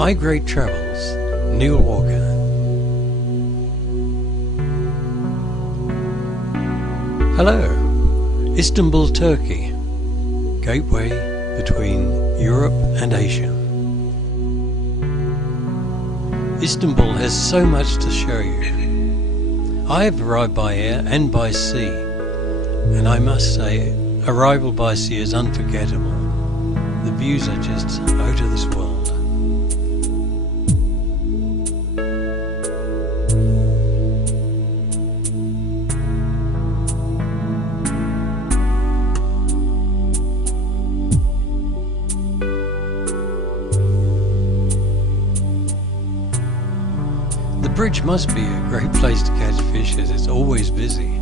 My Great Travels, Neil Walker. Hello, Istanbul, Turkey, gateway between Europe and Asia. Istanbul has so much to show you. I have arrived by air and by sea, and I must say, arrival by sea is unforgettable. The views are just out of this world. The bridge must be a great place to catch fish as it's always busy.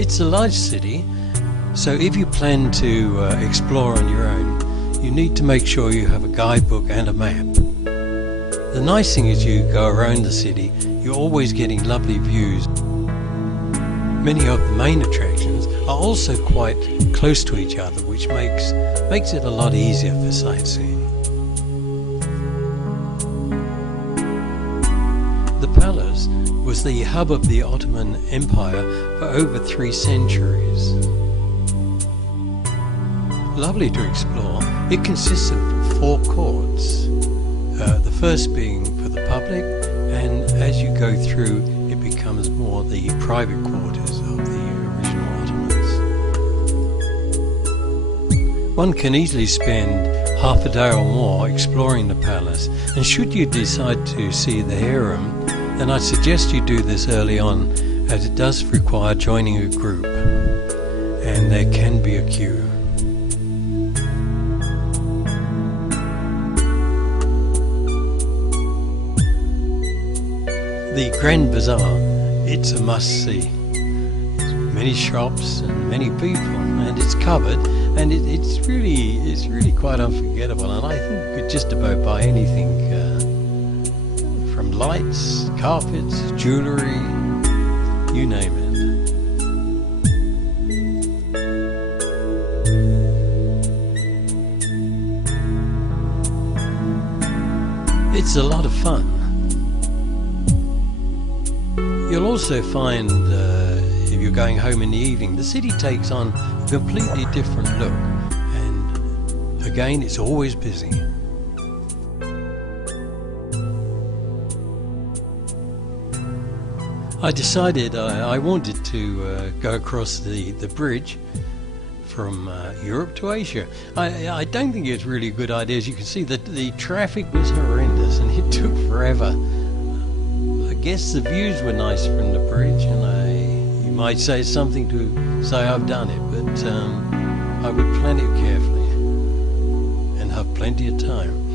It's a large city, so if you plan to explore on your own, you need to make sure you have a guidebook and a map. The nice thing is you go around the city, you're always getting lovely views. Many of the main attractions are also quite close to each other, which makes it a lot easier for sightseeing. The palace was the hub of the Ottoman Empire for over 3 centuries. Lovely to explore. It consists of 4 courts, the first being for the public, and as you go through it becomes more the private quarters of the original Ottomans. One can easily spend half a day or more exploring the palace, and should you decide to see the harem, then I suggest you do this early on, as it does require joining a group, and there can be a queue. The Grand Bazaar, it's a must-see. Many shops and many people, and it's covered, and it's really quite unforgettable, and I think you could just about buy anything, from lights, carpets, jewellery, you name it. It's a lot of fun. You'll also find, if you're going home in the evening, the city takes on a completely different look, and again, it's always busy. I decided I wanted to go across the bridge from Europe to Asia. I don't think it's really a good idea. As you can see, the traffic was horrendous and it took forever. I guess the views were nice from the bridge, and you might say it's something to say I've done it, but I would plan it carefully and have plenty of time.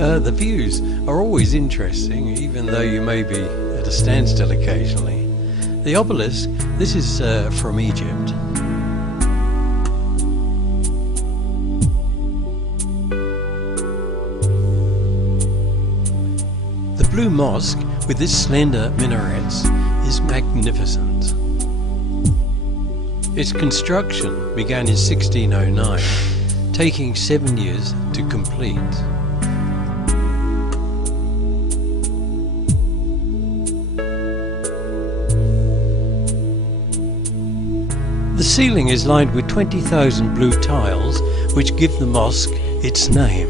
The views are always interesting, even though you may be at a standstill occasionally. The obelisk, this is from Egypt. The Blue Mosque, with its slender minarets, is magnificent. Its construction began in 1609, taking 7 years to complete. The ceiling is lined with 20,000 blue tiles, which give the mosque its name.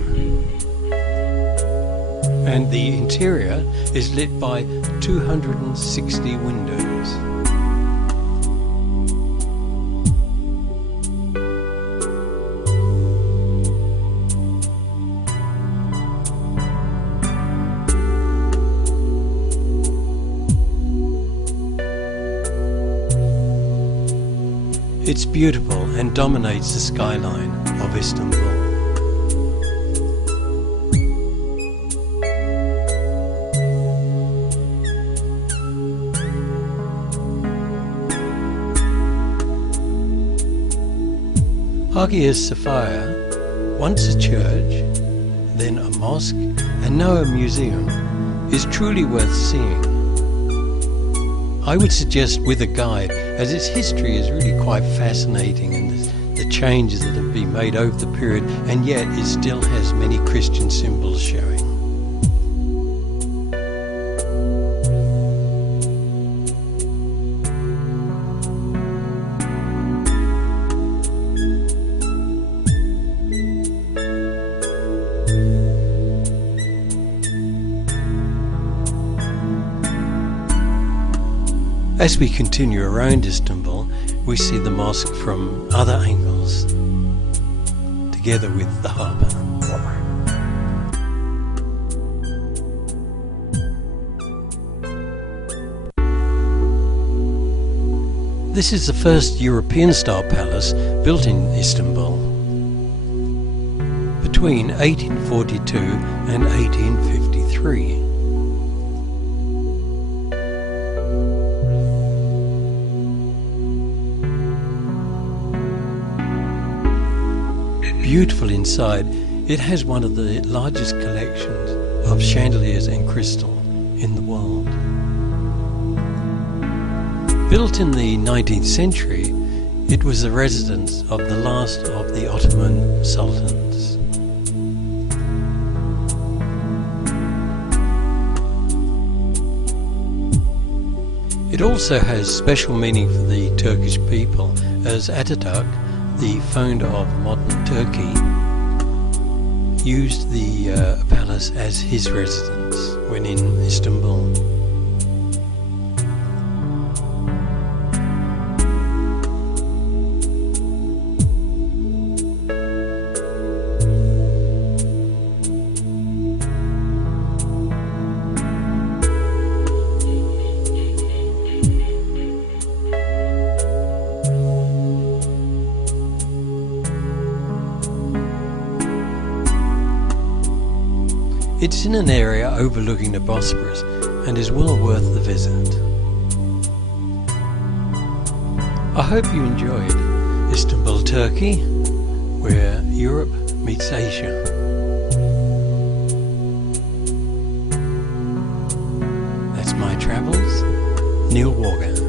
And the interior is lit by 260 windows. It's beautiful and dominates the skyline of Istanbul. Hagia Sophia, once a church, then a mosque, and now a museum, is truly worth seeing. I would suggest with a guide, as its history is really quite fascinating, and the changes that have been made over the period, and yet it still has many Christian symbols showing. As we continue around Istanbul, we see the mosque from other angles, together with the harbour. This is the first European-style palace built in Istanbul between 1842 and 1853. Beautiful inside, it has one of the largest collections of chandeliers and crystal in the world. Built in the 19th century, it was the residence of the last of the Ottoman sultans. It also has special meaning for the Turkish people, as Ataturk, the founder of modern Turkey, used the palace as his residence when in Istanbul. It's in an area overlooking the Bosphorus and is well worth the visit. I hope you enjoyed Istanbul, Turkey, where Europe meets Asia. That's my travels, Neil Walker.